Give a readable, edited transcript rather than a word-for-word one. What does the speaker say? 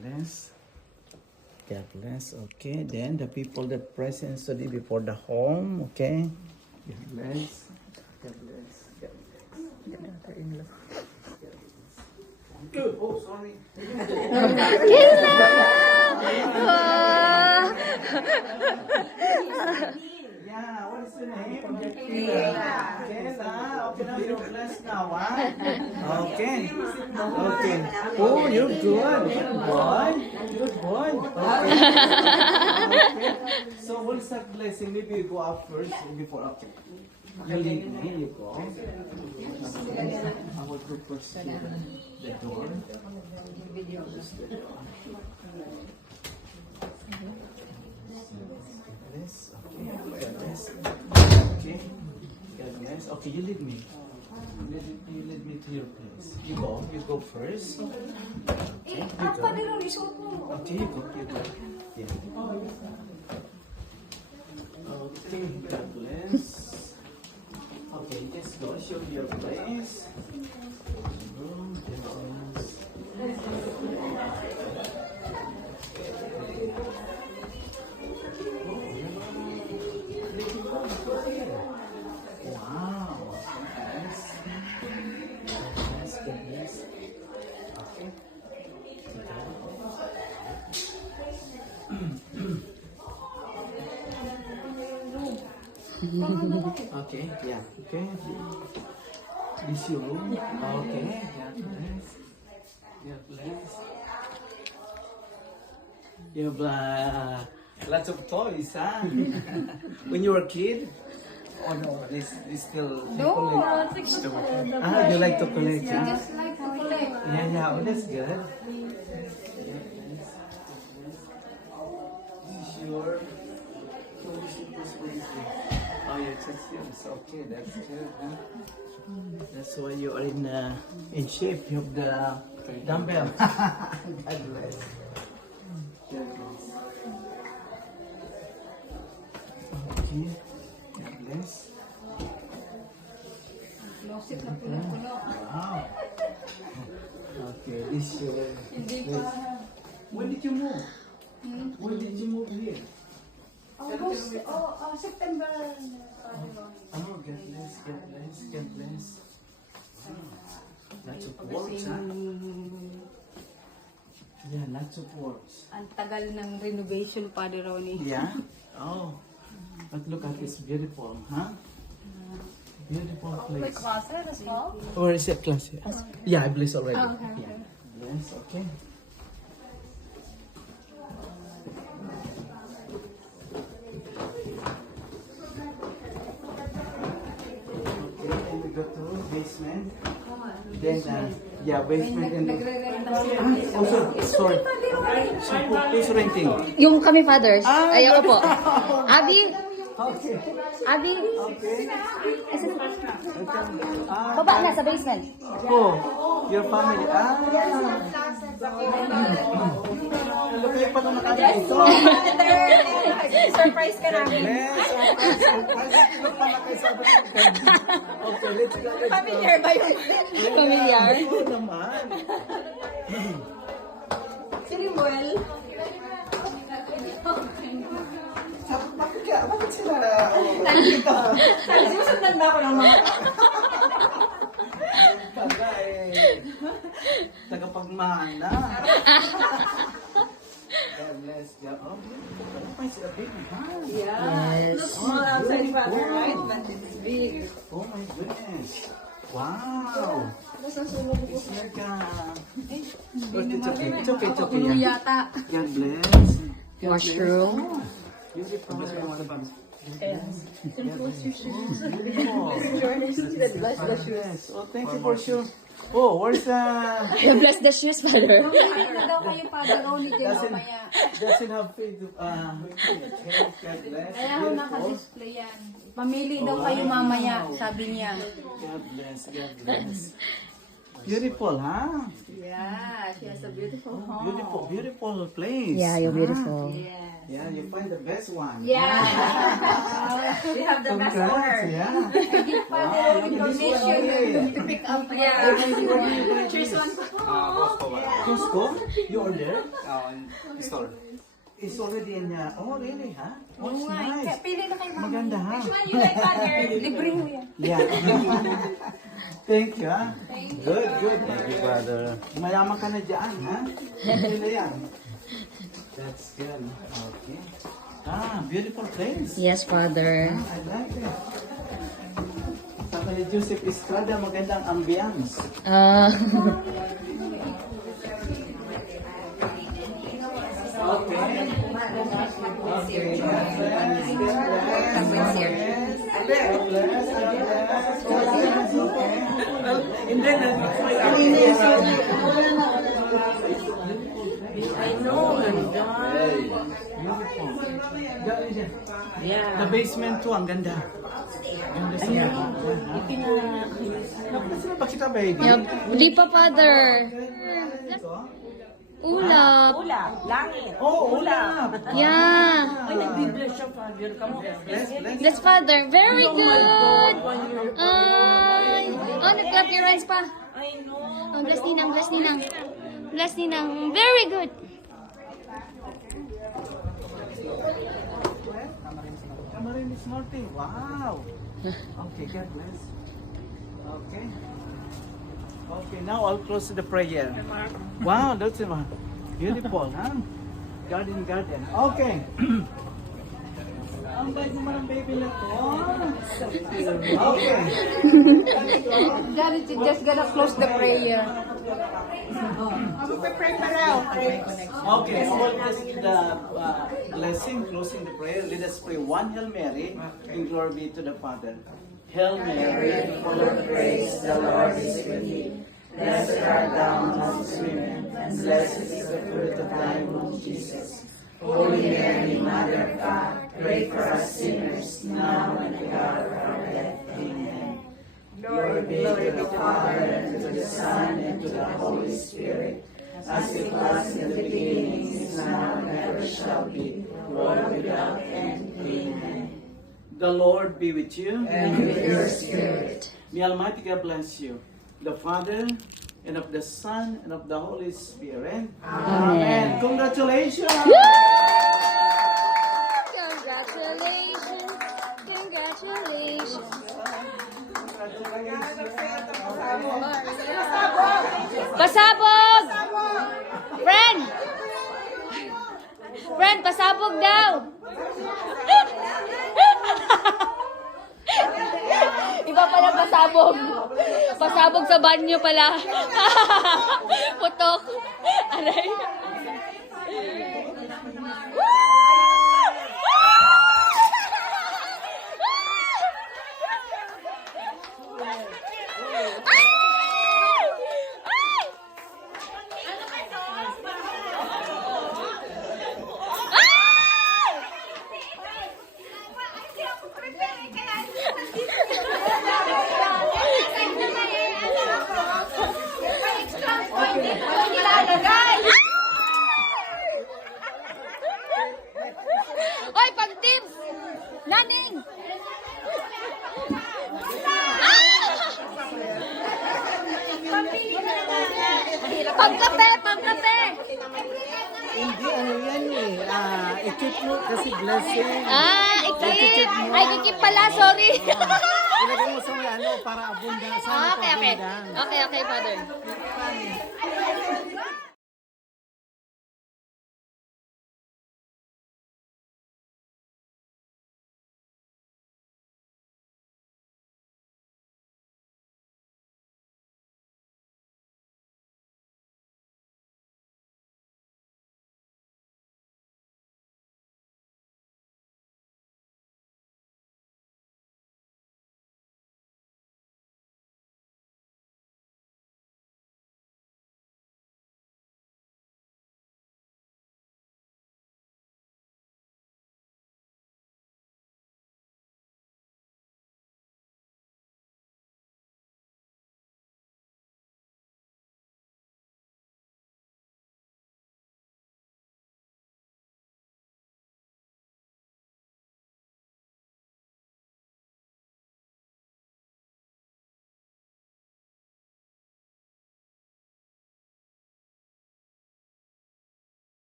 bless. God bless. Okay. Then the people that present study before the home. Okay. God bless. God bless. God bless. Oh, sorry. Yeah, what is the name? Kayla. Okay, now you're blessed now, huh? Okay. Okay. Oh, you're good. Good boy. Good boy. Okay. Okay. So we'll start blessing. Maybe you go up first before okay. You lead me, you go. I will go first to the door. This, okay. This. Okay. God bless. Okay, you lead me. You lead me to your place. You go first. Okay, you go. Okay, you go. Yeah. Okay, God bless. Okay, just go show your place. Wow, goodness. Okay. Okay, yeah, okay. This your room? Okay, God bless. God bless. You have lots of toys, huh? When you were a kid? Oh no, this still... No, you like to collect, huh? just like to collect. Yeah, oh, that's good. This is your... Oh, your questions. Okay, that's good, huh? That's why you are in shape. You have the dumbbell. God bless. God bless. Okay. God bless. Closet na puno-puno. Wow. Okay, this your... Hindi pa. When did you move? When did you move here? September. Oh, God bless, God bless, God bless. Lots of works, huh? Yeah, lots of works. Ang tagal ng renovation, Padre Ronnie. Yeah? Oh. But look at this beautiful, huh? Beautiful place. closet as well? Where is that class? Yeah, I bless already. Oh, okay. Yeah. Bless, okay. Go to basement. Then, basement and... Also, sorry. So, who's renting? Yung kami fathers. Ay, ako po. Abi? Okay. Abi? Okay. Baba na sa basement. Oh, your family. Hello, kayo pa nung nakadito. Surprise ka namin. Yes, surprise. Look pa na kayo sa Okay, let's go. Familiar ba yun? Familiar? Oo naman. Si Rimuel. Bakit sila nandito? Sinusundan ba ako ng mga... Taga tagapagmana. God bless you. Oh, it's a big house. Yeah. Looks small outside, Father, right? But it's big. Oh my goodness. Wow. It's like it's okay. Puno yata. God bless. Washroom. Beautiful. Yes. Oh, thank you for sure. Oh, where's God bless the shoes, father. Ano daw kayo, Padre Ronnie, kayo doesn't mamaya. doesn't have faith to God bless. Kaya ako naka-display yan. Pamili daw kayo mamaya, sabi niya. God bless. God bless. Beautiful, huh? Yeah, she has a beautiful home. Beautiful, beautiful place. Yeah, you're huh? beautiful. Yes. Yeah, you find the best one. Yeah. We have the best Congrats, owner. yeah. Wow, look at this one. Information. To pick up. Yeah. Choose one. Cusco, you order? In store. It's already in oh really, huh? Oh, it's nice. Pili na kayo, ma'am. Maganda, ha? Which one you like, Father? Libre mo yan. Yeah. Thank you, ha? Good, good. Thank you, brother. Mayaman ka na dyan, ha? Pili yan. That's good. Okay. Ah, beautiful place. Yes, Father. I like it. Sabi ni Joseph Estrada, magandang ambience. Okay. Okay. God bless. God bless. God bless. God bless. Okay. And then, I know. yeah. The basement too, ang ganda. Ganda siya. Sino pa kita, baby? Yeah, Hindi pa, Father. Ulap. Ulap. Langit. Oh, ulap. Yeah. Ay, nag-bless siya, Father. Come on. Bless, bless. That's Father. Very good. Ay. Oh, nag-clap your hands pa. I know. Oh, bless Ninang, bless Ninang. Bless Ninang. Very good. Camarines Norte. Wow. Okay, God bless. Okay. Okay, now I'll close the prayer. Wow, that's beautiful, huh? Garden. Okay. Ang bait naman ang baby na to. Okay. Janet, you just gonna close the prayer. Okay, so we'll just do the blessing, closing the prayer. Let us pray one Hail Mary, and glory be to the Father. Hail Mary, full of grace, the Lord is with thee. Blessed art thou amongst women, and blessed is the fruit of thy womb, Jesus. Holy Mary, Mother of God, pray for us sinners, now and at the hour of our death. Amen. Glory be to the Father, and to the Son, and to the Holy Spirit, as it was in the beginning, is now, and ever shall be, world without end. Amen. The Lord be with you. And with your spirit. May Almighty God bless you, the Father, and of the Son, and of the Holy Spirit. Amen. Congratulations! Congratulations. Congratulations. Pasabog! Friend! Friend, pasabog daw! Iba pala pasabog. Pasabog sa banyo pala. Putok. Aray. Oy, pag tips! Naning! Pagkape! Pagkape! Hindi, ano yan eh. I-keep mo kasi blessing. Ikip! Ay, ikip pala, sorry. Ilagay mo sa may ano para abunda. Sana Okay, okay. abundang. Okay, Father.